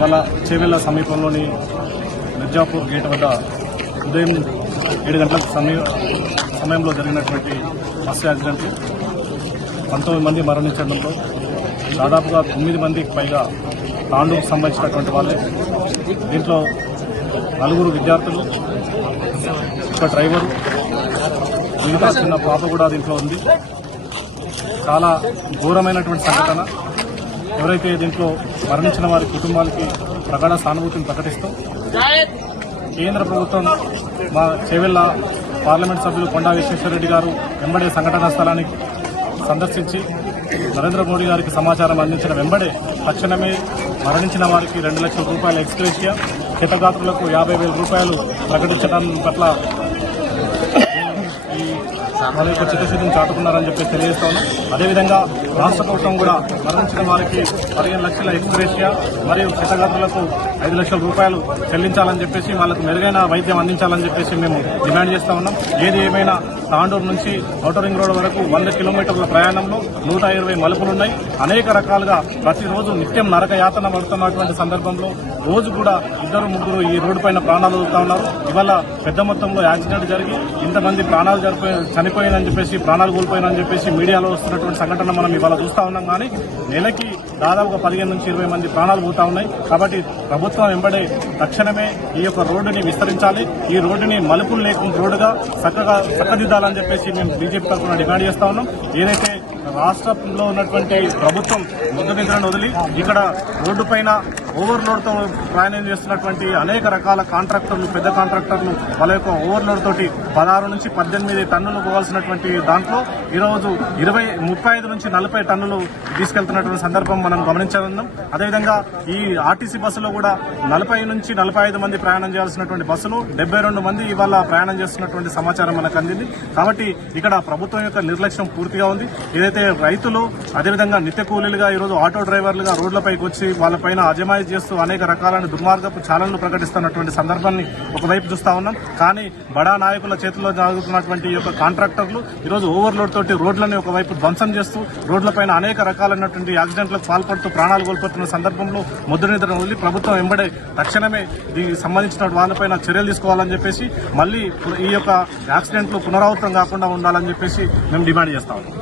వాళ్ళ చేవెళ్ళ సమీపంలోని మిర్జాపూర్ గేట్ వద్ద ఉదయం ఏడు గంటల సమయం సమయంలో జరిగినటువంటి బస్సు యాక్సిడెంట్. పంతొమ్మిది మంది మరణించడంతో దాదాపుగా తొమ్మిది మందికి పైగా తాండూకు సంబంధించినటువంటి వాళ్ళే. దీంట్లో నలుగురు విద్యార్థులు ఒక డ్రైవరు మిగతా చిన్న పాప కూడా దీంట్లో ఉంది. చాలా ఘోరమైనటువంటి సంఘటన. ఎవరైతే దీంట్లో మరణించిన వారి కుటుంబాలకి ప్రగాఢ సానుభూతిని ప్రకటిస్తూ కేంద్ర ప్రభుత్వం మా చెవెళ్ళ పార్లమెంట్ సభ్యులు కొండా విశ్వేశ్వరరెడ్డి గారు వెంబడే సంఘటనా స్థలానికి సందర్శించి నరేంద్ర మోడీ గారికి సమాచారం అందించిన వెంబడే తక్షణమే మరణించిన వారికి రెండు లక్షల రూపాయల ఎక్స్క్రేషియా క్షతగాత్రులకు యాభై వేల రూపాయలు ప్రకటించడం పట్ల ఈ వాళ్ళ యొక్క చిత్తశుద్ధిని చాటుకున్నారని చెప్పి తెలియజేస్తాను అదేవిధంగా రాష్ట్ర ప్రభుత్వం కూడా మరణించిన వారికి పదిహేను లక్షల ఎక్స్గ్రేషియా మరియు క్షతగాత్రులకు ఐదు లక్షల రూపాయలు చెల్లించాలని చెప్పేసి వాళ్ళకు మెరుగైన వైద్యం అందించాలని చెప్పేసి మేము డిమాండ్ చేస్తా ఉన్నాం. ఏది ఏమైనా తాండూరు నుంచి ఔటర్ రింగ్ రోడ్ వరకు వంద కిలోమీటర్ల ప్రయాణంలో నూట ఇరవై మలుపులున్నాయి. అనేక రకాలుగా ప్రతిరోజు నిత్యం నరక యాతన పడుతున్నటువంటి సందర్భంలో రోజు కూడా ఇద్దరు ముగ్గురు ఈ రోడ్డు పైన ప్రాణాలు వదులుతా ఉన్నారు. ఇవాళ పెద్ద మొత్తంలో యాక్సిడెంట్ జరిగి ఇంతమంది ప్రాణాలు జరిపే చనిపోయిందని చెప్పేసి ప్రాణాలు కోల్పోయిందని చెప్పేసి మీడియాలో వస్తున్నటువంటి సంఘటన మనం ఇవాళ చూస్తూ ఉన్నాం. కానీ నెలకి దాదాపుగా పదిహేను నుంచి ఇరవై మంది ప్రాణాలు పోతా ఉన్నాయి. కాబట్టి ప్రభుత్వం వెంబడే తక్షణమే ఈ యొక్క రోడ్డుని విస్తరించాలి. ఈ రోడ్డుని మలుపులు లేకుండా రోడ్డుగా చక్కగా చక్కదిద్దాలని చెప్పేసి మేము బీజేపీ తరఫున డిమాండ్ చేస్తా ఉన్నాం. ఏదైతే రాష్ట్రంలో ఉన్నటువంటి ప్రభుత్వం ముద్ద నిద్రను వదిలి ఇక్కడ రోడ్డు పైన ఓవర్లోడ్తో ప్రయాణం చేస్తున్నటువంటి అనేక రకాల కాంట్రాక్టర్లు పెద్ద కాంట్రాక్టర్లు వాళ్ళ యొక్క ఓవర్లోడ్ తోటి పదహారు నుంచి పద్దెనిమిది టన్నులు పోవాల్సినటువంటి దాంట్లో ఈరోజు ఇరవై ముప్పై ఐదు నుంచి నలభై టన్నులు తీసుకెళ్తున్నటువంటి సందర్భం మనం గమనించగలం అదేవిధంగా ఈ ఆర్టీసీ బస్సులో కూడా నలభై నుంచి నలభై ఐదు మంది ప్రయాణం చేయాల్సినటువంటి బస్సులు డెబ్బై రెండు మంది ఇవాళ ప్రయాణం చేస్తున్నటువంటి సమాచారం మనకు అందింది. కాబట్టి ఇక్కడ ప్రభుత్వం యొక్క నిర్లక్ష్యం పూర్తిగా ఉంది. ఏదైతే రైతులు అదేవిధంగా నిత్య కూలీలుగా ఈరోజు ఆటో డ్రైవర్లుగా రోడ్లపైకి వచ్చి వాళ్ళపైన అజమాయి చేస్తూ అనేక రకాలైన దుర్మార్గపు ఛానళ్ళు ప్రకటిస్తున్నటువంటి సందర్భాన్ని ఒకవైపు చూస్తా ఉన్నాం. కానీ బడా నాయకుల చేతుల్లో జరుగుతున్నటువంటి ఈ యొక్క కాంట్రాక్టర్లు ఈరోజు ఓవర్లోడ్ తోటి రోడ్లని ఒకవైపు ధ్వంసం చేస్తూ రోడ్లపైన అనేక రకాలైనటువంటి యాక్సిడెంట్లకు పాల్పడుతూ ప్రాణాలు కోల్పోతున్న సందర్భంలో ముద్ర నిద్ర వదిలి ప్రభుత్వం వెంబడే తక్షణమే దీనికి సంబంధించిన వాళ్ళపైన చర్యలు తీసుకోవాలని చెప్పేసి మళ్ళీ ఈ యొక్క యాక్సిడెంట్లు పునరావృతం కాకుండా ఉండాలని చెప్పేసి మేము డిమాండ్ చేస్తా ఉన్నాం.